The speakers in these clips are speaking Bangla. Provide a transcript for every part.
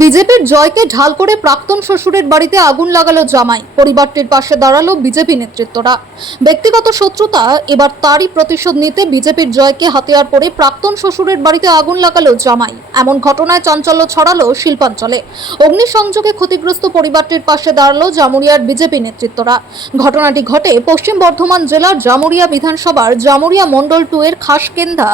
বিজেপির জয়কে ঢাল করে প্রাক্তন শ্বশুরের বাড়িতে আগুন লাগালো জামাই। পরিবারটির পাশে দাঁড়ালো বিজেপি নেতৃত্বরা। ব্যক্তিগত শত্রুতা এবার তারই প্রতিশোধ নিতে বিজেপির জয়কে হাতিয়ার করে প্রাক্তন শ্বশুরের বাড়িতে আগুন লাগালো জামাই। এমন ঘটনায় চাঞ্চল্য ছড়ালো শিল্পাঞ্চলে। অগ্নিসংযোগে ক্ষতিগ্রস্ত পরিবারটির পাশে দাঁড়ালো জামুরিয়ার বিজেপি নেতৃত্বরা। ঘটনাটি ঘটে পশ্চিম বর্ধমান জেলার জামুরিয়া বিধানসভার জামুরিয়া মন্ডল 2 এর খাসকেন্দা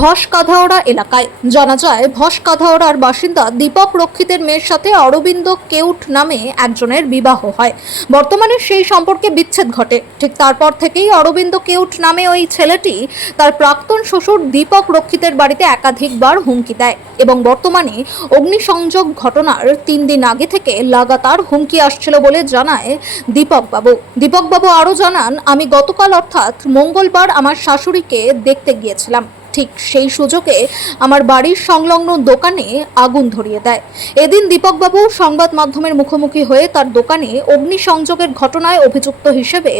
ভসকাধাওড়া এলাকায়। জানা যায়, ভসকাধাওড়ার বাসিন্দা দীপক রক্ষিতের মেয়ের সাথে অরবিন্দ কেউট নামে একজনের বিবাহ হয়। বর্তমানে সেই সম্পর্কে বিচ্ছেদ ঘটে। ঠিক তারপর থেকেই অরবিন্দ কেউট নামে ওই ছেলেটি তার প্রাক্তন শ্বশুর দীপক রক্ষিতের বাড়িতে একাধিকবার হুমকি দেয় এবং বর্তমানে অগ্নিসংযোগ ঘটনার 3 দিন আগে থেকে লাগাতার হুমকি আসছিল বলে জানায় দীপকবাবু। দীপকবাবু আরও জানান, আমি গতকাল অর্থাৎ মঙ্গলবার আমার শাশুড়িকে দেখতে গিয়েছিলাম। ঠিক সেই সুযোগে আমার বাড়ির সংলগ্ন দোকানে আগুন ধরিয়ে দেয়। এদিন দীপকবাবু সংবাদ মাধ্যমের মুখোমুখি হয়ে তার দোকানে অগ্নিসংযোগের ঘটনায় অভিযুক্ত হিসেবে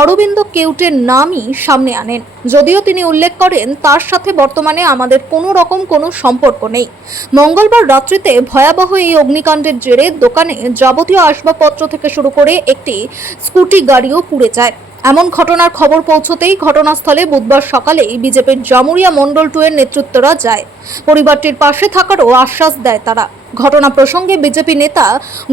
অরবিন্দ কেউটের নামই সামনে আনেন। যদিও তিনি উল্লেখ করেন তার সাথে বর্তমানে আমাদের কোনো সম্পর্ক নেই। মঙ্গলবার রাত্রিতে ভয়াবহ এই অগ্নিকাণ্ডের জেরে দোকানে যাবতীয় আসবাবপত্র থেকে শুরু করে একটি স্কুটি গাড়িও পুড়ে যায়। এমন ঘটনার খবর পৌঁছতেই ঘটনাস্থলে বুধবার সকালেই বিজেপির জামুরিয়া মন্ডল 2 এর নেতৃত্বরা যায়। পরিবারটির পাশে থাকারও আশ্বাস দেয় তারা। ঘটনা প্রসঙ্গে বিজেপি নেতা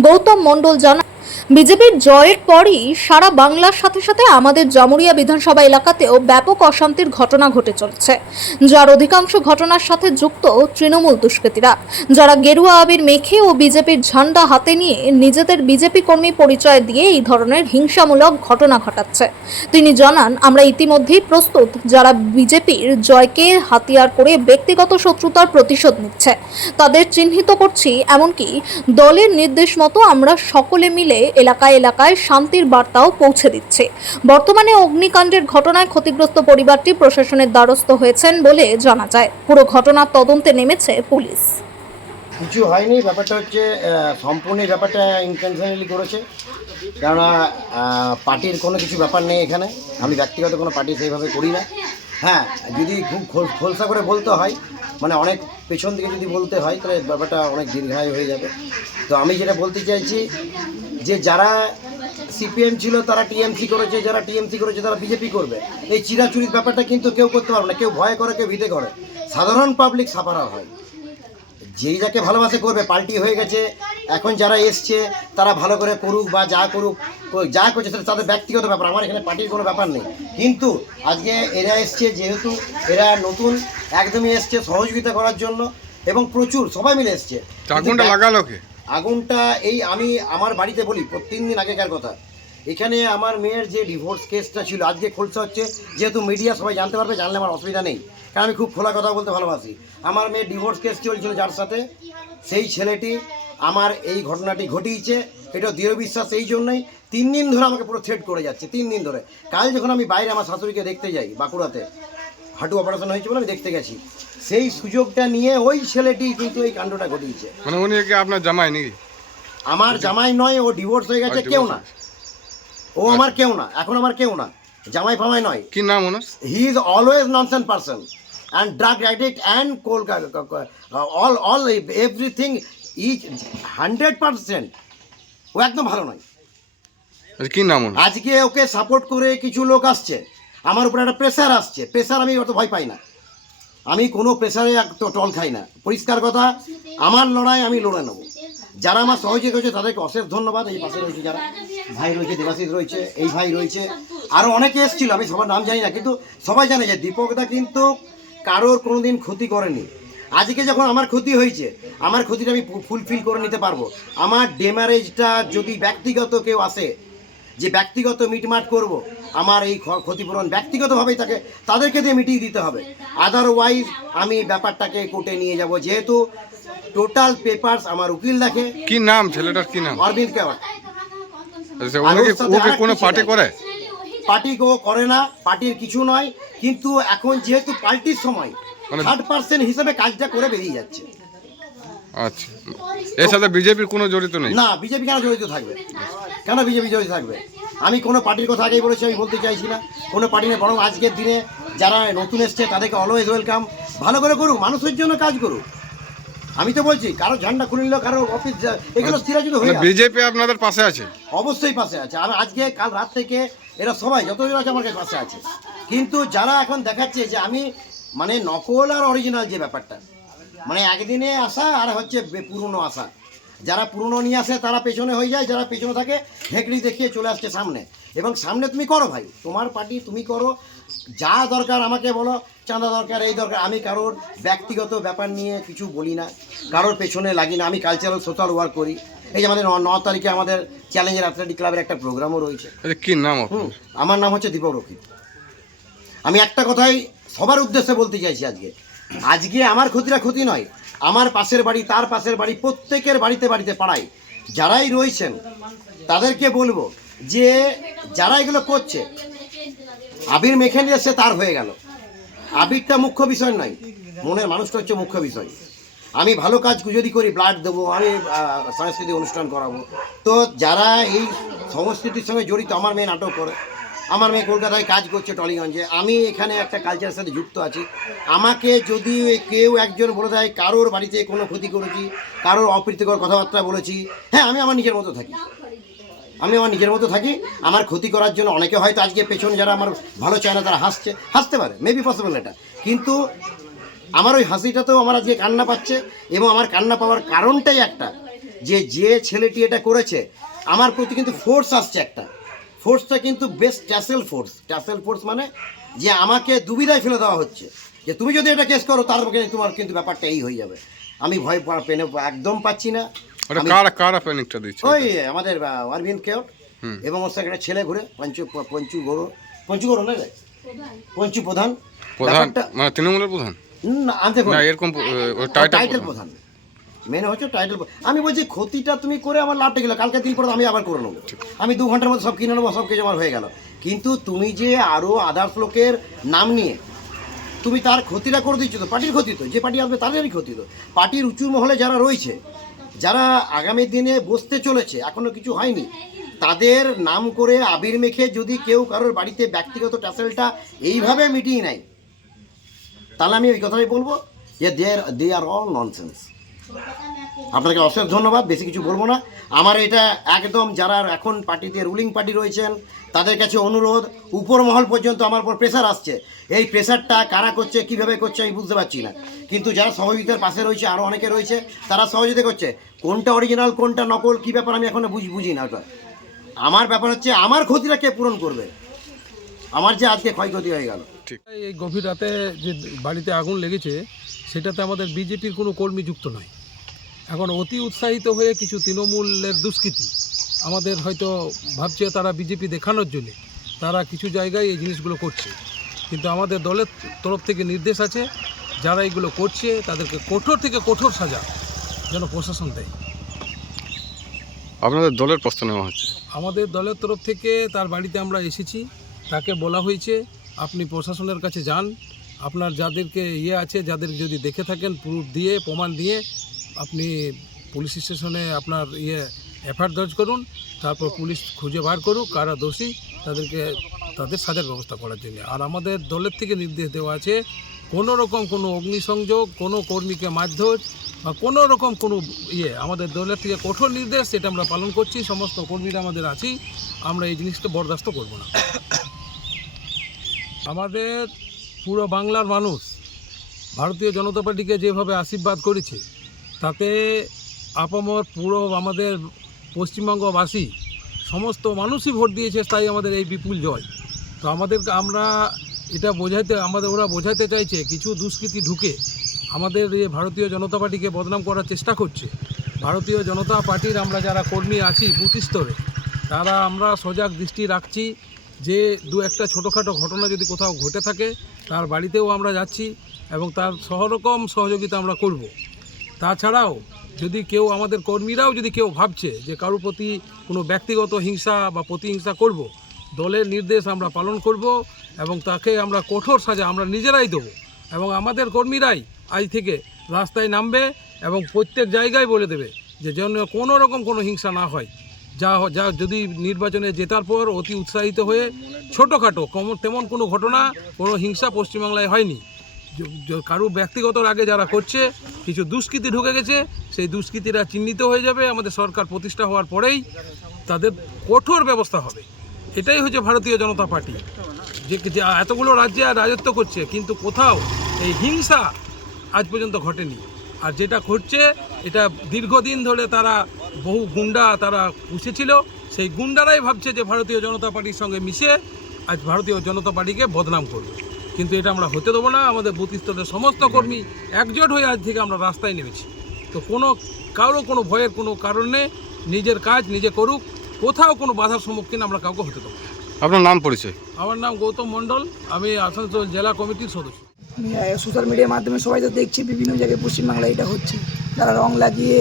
গৌতম মণ্ডল জানান, বিজেপির জয়ের পরই সারা বাংলার সাথে সাথে আমাদের জামুরিয়া বিধানসভা এলাকাতেও ব্যাপক অশান্তির ঘটনা ঘটে চলেছে, যার অধিকাংশ ঘটনার সাথে যুক্ত তৃণমূল দুষ্কৃতীরা, যারা গেরুয়া আবির মেখে ও বিজেপির ঝান্ডা হাতে নিয়ে নিজেদের বিজেপি কর্মী পরিচয় দিয়ে এই ধরনের হিংসামূলক ঘটনা ঘটাচ্ছে। তিনি জানান, আমরা ইতিমধ্যেই প্রস্তুত, যারা বিজেপির জয়কে হাতিয়ার করে ব্যক্তিগত শত্রুতার প্রতিশোধ নিচ্ছে তাদের চিহ্নিত করছি। এমনকি দলের নির্দেশ মতো আমরা সকলে মিলে এলাকায় এলাকায় শান্তির বার্তাও পৌঁছে দিচ্ছে। বর্তমানে অগ্নিকাণ্ডের ঘটনায় ক্ষতিগ্রস্ত পরিবারটি প্রশাসনের দ্বারস্থ হয়েছেন বলে জানা যায়। পুরো ঘটনার তদন্তে নেমেছে পুলিশ। কিছু হয়নি, ব্যাপারটা হচ্ছে সম্পূর্ণ ব্যাপারটা ইন্টেনশনালি করেছে। কেননা পার্টির কোনো কিছু ব্যাপার নেই এখানে। আমি ব্যক্তিগত কোনো পার্টি সেইভাবে করি না। হ্যাঁ, যদি খুব খোলসা করে বলতে হয়, মানে অনেক পেছন থেকে যদি বলতে হয়, তাহলে ব্যাপারটা অনেক দীর্ঘায়ু হয়ে যাবে। তো আমি যেটা বলতে চাইছি যে যারা সিপিএম ছিল তারা টিএমসি করেছে, যারা টিএমসি করেছে তারা বিজেপি করবে। এই চিরাচুরির ব্যাপারটা কিন্তু কেউ করতে পারবে না। কেউ ভয় করে, কেউ ভীতে করে, সাধারণ পাবলিক সাফারা হয়। যেই যাকে ভালোবাসে করবে। পাল্টি হয়ে গেছে, এখন যারা এসছে তারা ভালো করে করুক বা যা করুক, যা করছে সেটা তাদের ব্যক্তিগত ব্যাপার। আমার এখানে পার্টির কোনো ব্যাপার নেই। কিন্তু আজকে এরা এসছে, যেহেতু এরা নতুন একদমই এসছে সহযোগিতা করার জন্য, এবং প্রচুর সবাই মিলে এসছে। আগুনটা লাগালো কে? আগুনটা এই আমি আমার বাড়িতে বলি 3 দিন আগেকার কথা। এখানে আমার মেয়ের যে ডিভোর্স কেসটা ছিল, আজকে খোলসা হচ্ছে, যেহেতু মিডিয়া সবাই জানতে পারবে, জানলে আমার অসুবিধা নেই, কারণ আমি খুব খোলা কথা বলতে ভালোবাসি। আমার মেয়ের ডিভোর্স কেস চলছিল যার সাথে, সেই ছেলেটি আমার এই ঘটনাটি ঘটিয়েছে। এটা দৃঢ় বিশ্বাস এই জন্যই 3 দিন ধরে আমাকে পুরো থ্রেট করে যাচ্ছে। 3 দিন ধরে। কাল যখন আমি বাইরে আমার শাশুড়িকে দেখতে যাই, বাঁকুড়াতে হাঁটু অপারেশন হয়েছে বলে আমি দেখতে গেছি, সেই সুযোগটা নিয়ে ওই ছেলেটি কিন্তু এই কাণ্ডটা ঘটিয়েছে। মানে উনি কি আপনার জামাই নাকি? আমার জামাই নয়, ও ডিভোর্স হয়ে গেছে, কেউ না। ও আমার কেউ না, এখন আমার কেউ না, জামাই ফামাই নয়। কি নাম ওনার? He is always nonsense person and drug addict and all everything is 100%। ও একদম ভালো নয়। কি নাম ওনার? আজকে ওকে সাপোর্ট করে কিছু লোক আসছে, আমার উপরে একটা প্রেশার আসছে। প্রেশার আমি অত ভয় পাই না, আমি কোনো প্রেশারে টল খাই না। পরিষ্কার কথা, আমার লড়াই আমি লড়ে নেবো। যারা আমার সহযোগী হয়েছে তাদেরকে অশেষ ধন্যবাদ। এই পাশে রয়েছে যারা ভাই রয়েছে, দেবাশিস রয়েছে, এই ভাই রয়েছে, আরও অনেকে এসেছিল, আমি সবার নাম জানি না, কিন্তু সবাই জানে যে দীপকদা কিন্তু কারোর কোনো দিন ক্ষতি করেনি। আজকে যখন আমার ক্ষতি হয়েছে, আমার ক্ষতিটা আমি ফুলফিল করে নিতে পারবো। আমার ড্যামারেজটা যদি ব্যক্তিগত কেউ আসে, যে ব্যক্তিগত মিটমাট করব, আমার এই ক্ষতিপূরণ ব্যক্তিগতভাবেই তাদেরকে দিয়ে মিটিয়ে দিতে হবে। আদারওয়াইজ আমি ব্যাপারটাকে কোর্টে নিয়ে যাব, যেহেতু টোটাল পেপারস আমার উকিল দেখে। কি নাম ছেলেটার? কি নাম? অরবিন্দ কেওট। ওকে কোনো পার্টি করে? পার্টি ও করে না, পার্টির কিছু নয়, কিন্তু এখন যেহেতু পার্টির সময়, 3rd% হিসেবে কাজটা করে বেরিয়ে যাচ্ছে। আচ্ছা, এর সাথে বিজেপির কোনো জড়িত নেই? না, বিজেপি কেন জড়িত থাকবে? কেন বিজেপি জড়িত থাকবে? আমি কোনো পার্টির কথা আগেই বলেছি, আমি বলতে চাইছি না কোনো পার্টি নেই। বরং আজকের দিনে যারা নতুন এসছে তাদেরকে অলওয়েজ ওয়েলকাম। ভালো করে করুক, মানুষের জন্য কাজ করুক। আমি তো বলছি কারো ঝান্ডা খুলে নিল, কারো অফিস এগুলো স্থিরাচিত হয়ে আছে। বিজেপি আপনাদের পাশে আছে? অবশ্যই পাশে আছে। আমি আজকে কাল রাত থেকে এরা সবাই যতজন আছে আমার কাছে পাশে আছে। কিন্তু যারা এখন দেখাচ্ছে যে আমি মানে নকল আর অরিজিনাল যে ব্যাপারটা, মানে একদিনে আসা আর হচ্ছে পুরনো আসা, যারা পুরনো নিয়ে আসে তারা পেছনে হয়ে যায়, যারা পেছনে থাকে হেঁকড়ি দেখিয়ে চলে আসছে সামনে। এবং সামনে তুমি করো ভাই, তোমার পার্টি তুমি করো, যা দরকার আমাকে বলো, চাঁদা দরকার, এই দরকার। আমি কারোর ব্যক্তিগত ব্যাপার নিয়ে কিছু বলি না, কারোর পেছনে লাগি না। আমি কালচারাল সোশ্যাল ওয়ার্ক করি। এই যে আমাদের 9 তারিখে আমাদের চ্যালেঞ্জার অ্যাথলেটিক ক্লাবের একটা প্রোগ্রামও রয়েছে। কি নাম আপনার? আমার নাম হচ্ছে দীপক রক্ষিত। আমি একটা কথাই সবার উদ্দেশ্যে বলতে চাইছি, আজকে আমার ক্ষতিটা ক্ষতি নয়, আমার পাশের বাড়ি, তার পাশের বাড়ি, প্রত্যেকের বাড়িতে বাড়িতে পাড়ায় যারাই রয়েছেন তাদেরকে বলবো যে যারা এগুলো করছে, আবির মেখে নিয়ে এসছে তার হয়ে গেল, আবিরটা মুখ্য বিষয় নয়, মনের মানুষটা হচ্ছে মুখ্য বিষয়। আমি ভালো কাজ যদি করি, ব্লাড দেবো, আমি সাংস্কৃতিক অনুষ্ঠান করাবো, তো যারা এই সংস্কৃতির সঙ্গে জড়িত, আমার মেয়ে নাটক করে, আমার মেয়ে কলকাতায় কাজ করছে টলিগঞ্জে, আমি এখানে একটা কালচারের সাথে যুক্ত আছি। আমাকে যদি কেউ একজন বলে দেয় কারোর বাড়িতে কোনো ক্ষতি করেছি, কারোর অপ্রীতিকর কথাবার্তা বলেছি, হ্যাঁ আমি আমার নিজের মতো থাকি, আমার ক্ষতি করার জন্য অনেকে হয়তো আজকে পেছনে যারা আমার ভালো চায় না তারা হাসতে পারে, মেবি পসিবল এটা, কিন্তু আমার ওই হাসিটাতেও আমার আজকে কান্না পাচ্ছে। এবং আমার কান্না পাওয়ার কারণটাই একটা, যে ছেলেটি এটা করেছে আমার প্রতি কিন্তু ফোর্স আসছে একটা, ফোর্সটা কিন্তু বেস্ট ট্যাসেল ফোর্স, মানে যে আমাকে দুবিধায় ফেলে দেওয়া হচ্ছে যে তুমি যদি এটা কেস করো তার পক্ষে তোমার কিন্তু ব্যাপারটা এই হয়ে যাবে। আমি ভয় পেনে একদম পাচ্ছি না। কারা প্যানিকটা দিচ্ছে? ওই আমাদের অরবিন্দ কেওট এবং ওর সাথে একটা ছেলে ঘুরে পঞ্চু প্রধান, মানে তৃণমূলের প্রধান না আনতে এরকম টাইটেল প্রধান, মেনে হচ্ছে টাইটেল। আমি বলছি ক্ষতিটা তুমি করে আমার লাভটা গেলো, কালকে দিন পরে আমি আবার করে নেবো, আমি 2 ঘন্টার মধ্যে সব কিনে নেবো, সব কিছু আমার হয়ে গেল। কিন্তু তুমি যে আরও আদার্স লোকের নাম নিয়ে তুমি তার ক্ষতিটা করে দিচ্ছ, তো পার্টির ক্ষতি, তো যে পার্টি আসবে তাদেরই ক্ষতি। তো পার্টির উঁচু মহলে যারা রয়েছে, যারা আগামী দিনে বসতে চলেছে, এখনও কিছু হয়নি, তাদের নাম করে আবির মেখে যদি কেউ কারোর বাড়িতে ব্যক্তিগত ট্যাসেলটা এইভাবে মিটিয়ে নেয়, তাহলে আমি ওই কথাই বলবো যে দে আর অল ননসেন্স। আপনাকে অশেষ ধন্যবাদ, বেশি কিছু বলবো না। আমার এটা একদম যারা এখন পার্টিতে রুলিং পার্টি রয়েছেন তাদের কাছে অনুরোধ, উপর মহল পর্যন্ত আমার উপর প্রেশার আসছে, এই প্রেশারটা কারা করছে, কীভাবে করছে আমি বুঝতে পারছি না, কিন্তু যারা সহযোগিতার পাশে রয়েছে, আরও অনেকে রয়েছে, তারা সহযোগিতা করছে। কোনটা অরিজিনাল কোনটা নকল কী ব্যাপার আমি এখনও বুঝি না। ওটা আমার ব্যাপার হচ্ছে আমার ক্ষতিটা কে পূরণ করবে, আমার যে আজকে ক্ষয়ক্ষতি হয়ে গেল। এই গভীর রাতে যে বাড়িতে আগুন লেগেছে সেটাতে আমাদের বিজেপির কোনো কর্মী যুক্ত নয়। এখন অতি উৎসাহিত হয়ে কিছু তৃণমূলের দুষ্কৃতী আমাদের হয়তো ভাবছে তারা বিজেপি দেখানোর জন্য তারা কিছু জায়গায় এই জিনিসগুলো করছে, কিন্তু আমাদের দলের তরফ থেকে নির্দেশ আছে যারা এগুলো করছে তাদেরকে কঠোর থেকে কঠোর সাজা যেন প্রশাসন দেয়। আপনাদের দলের প্রস্তাব নেওয়া হচ্ছে? আমাদের দলের তরফ থেকে তার বাড়িতে আমরা এসেছি, তাকে বলা হয়েছে আপনি প্রশাসনের কাছে যান, আপনার যাদেরকে আছে যাদের যদি দেখে থাকেন প্রুফ দিয়ে প্রমাণ দিয়ে আপনি পুলিশ স্টেশনে আপনার এফআইআর দর্জ করুন, তারপর পুলিশ খুঁজে বার করুক কারা দোষী, তাদের সাজার ব্যবস্থা করার জন্য। আর আমাদের দলের থেকে নির্দেশ দেওয়া আছে কোনো রকম কোনো অগ্নিসংযোগ, কোনো কর্মীকে মারধর বা কোনো রকম কোনো আমাদের দলের থেকে কঠোর নির্দেশ, সেটা আমরা পালন করছি। সমস্ত কর্মীরা আমাদের আছি, আমরা এই জিনিসটা বরদাস্ত করব না। আমাদের পুরো বাংলার মানুষ ভারতীয় জনতা পার্টিকে যেভাবে আশীর্বাদ করেছে তাতে আপামর পুরো আমাদের পশ্চিমবঙ্গবাসী সমস্ত মানুষই ভোট দিয়েছে, তাই আমাদের এই বিপুল জয়। তো আমরা এটা ওরা বোঝাতে চাইছে কিছু দুষ্কৃতী ঢুকে আমাদের এই ভারতীয় জনতা পার্টিকে বদনাম করার চেষ্টা করছে। ভারতীয় জনতা পার্টির আমরা যারা কর্মী আছি বুথ স্তরে, তারা আমরা সজাগ দৃষ্টি রাখছি যে একটা ছোটোখাটো ঘটনা যদি কোথাও ঘটে থাকে তার বাড়িতেও আমরা যাচ্ছি এবং তার সহরকম সহযোগিতা আমরা করব। তাছাড়াও যদি কেউ আমাদের কর্মীরাও যদি কেউ ভাবছে যে কারোর প্রতি কোনো ব্যক্তিগত হিংসা বা প্রতিহিংসা করব, দলের নির্দেশ আমরা পালন করব এবং তাকে আমরা কঠোর সাজা আমরা নিজেরাই দেবো। এবং আমাদের কর্মীরাই আজ থেকে রাস্তায় নামবে এবং প্রত্যেক জায়গায় বলে দেবে যে যেন কোনো রকম কোনো হিংসা না হয়। যা যদি নির্বাচনে জেতার পর অতি উৎসাহিত হয়ে ছোটোখাটো তেমন কোনো ঘটনা, কোনো হিংসা পশ্চিমবাংলায় হয়নি। কারো ব্যক্তিগত আগে যারা করছে, কিছু দুষ্কৃতী ঢুকে গেছে, সেই দুষ্কৃতীরা চিহ্নিত হয়ে যাবে। আমাদের সরকার প্রতিষ্ঠা হওয়ার পরেই তাদের কঠোর ব্যবস্থা হবে। এটাই হচ্ছে ভারতীয় জনতা পার্টি, যে এতগুলো রাজ্যে রাজত্ব করছে, কিন্তু কোথাও এই হিংসা আজ পর্যন্ত ঘটেনি। আর যেটা ঘটছে, এটা দীর্ঘদিন ধরে তারা বহু গুন্ডা তারা পুষেছিল, সেই গুন্ডারাই ভাবছে যে ভারতীয় জনতা পার্টির সঙ্গে মিশে আজ ভারতীয় জনতা পার্টিকে বদনাম করবে। কিন্তু এটা আমরা হতে দেবো না। আমাদের বুথ স্তরের সমস্ত কর্মী একজোট হয়ে আজ থেকে আমরা রাস্তায় নেমেছি। তো কোনো ভয়ের কোনো কারণ নেই, নিজের কাজ নিজে করুক, কোথাও কোনো বাধার সম্মুখীন আমরা কাউকে হতে দেবো না। আপনার নাম পরিচয়? আমার নাম গৌতম মণ্ডল, আমি আসানসোল জেলা কমিটির সদস্য। আমি সোশ্যাল মিডিয়ার মাধ্যমে সবাই তো দেখছি বিভিন্ন জায়গায় পশ্চিমবাংলায় এটা হচ্ছে, তারা রং লাগিয়ে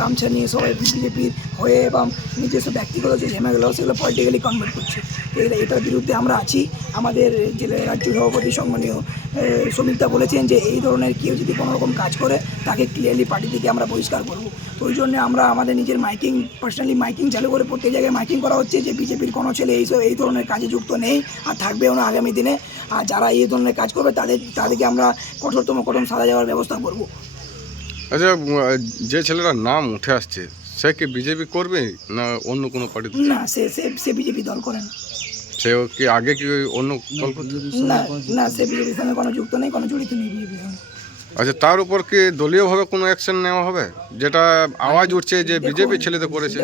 গামছা নিয়ে সবাই বিজেপির হয়ে এবং নিজস্ব ব্যক্তিগত যে ঝামেলাগুলো সেগুলো পলিটিক্যালি কনভার্ট করছে। তো এটার বিরুদ্ধে আমরা আছি। আমাদের জেলার রাজ্য সভাপতি সম্মানীয় সমীক্ষা বলেছেন যে এই ধরনের কেউ যদি কোনো রকম কাজ করে তাকে ক্লিয়ারলি পার্টি থেকে আমরা বহিষ্কার করবো। তো ওই জন্য আমরা আমাদের নিজের পার্সোনালি মাইকিং চালু করে প্রত্যেক জায়গায় মাইকিং করা হচ্ছে যে বিজেপির কোনো ছেলে এই ধরনের কাজে যুক্ত নেই আর থাকবেও না আগামী দিনে। আর যারা এই ধরনের কাজ করবে তাদেরকে আমরা কঠোরতম সাজা যাওয়ার ব্যবস্থা করব। আচ্ছা, যে ছেলেটার নাম উঠে আসছে সে কি বিজেপি করবে না অন্য কোনো পার্টি? না, সে বিজেপি দল করে না। সে কি আগে কি অন্য দল করতো? না, সে বিজেপির সঙ্গে কোনো যুক্ত নেই, কোনো জড়িত নেই বিজেপির সঙ্গে। আচ্ছা, তার উপর কি দলীয়ভাবে কোনো অ্যাকশন নেওয়া হবে? যেটা আওয়াজ উঠছে যে বিজেপি ছেলেতে করেছে।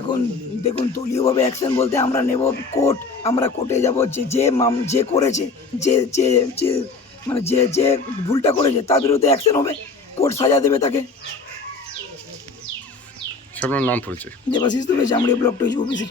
দেখুন দলীয়ভাবে অ্যাকশন বলতে আমরা নেব কোর্ট, আমরা কোর্টে যাব। যে করেছে, মানে যে ভুলটা করেছে তার বিরুদ্ধে অ্যাকশন হবে, কোর্ট সাজা দেবে তাকে। আপনার নাম পরিচয়? দেবাশিস দুবে, জামুড়িয়া ব্লক 2 অফিসে।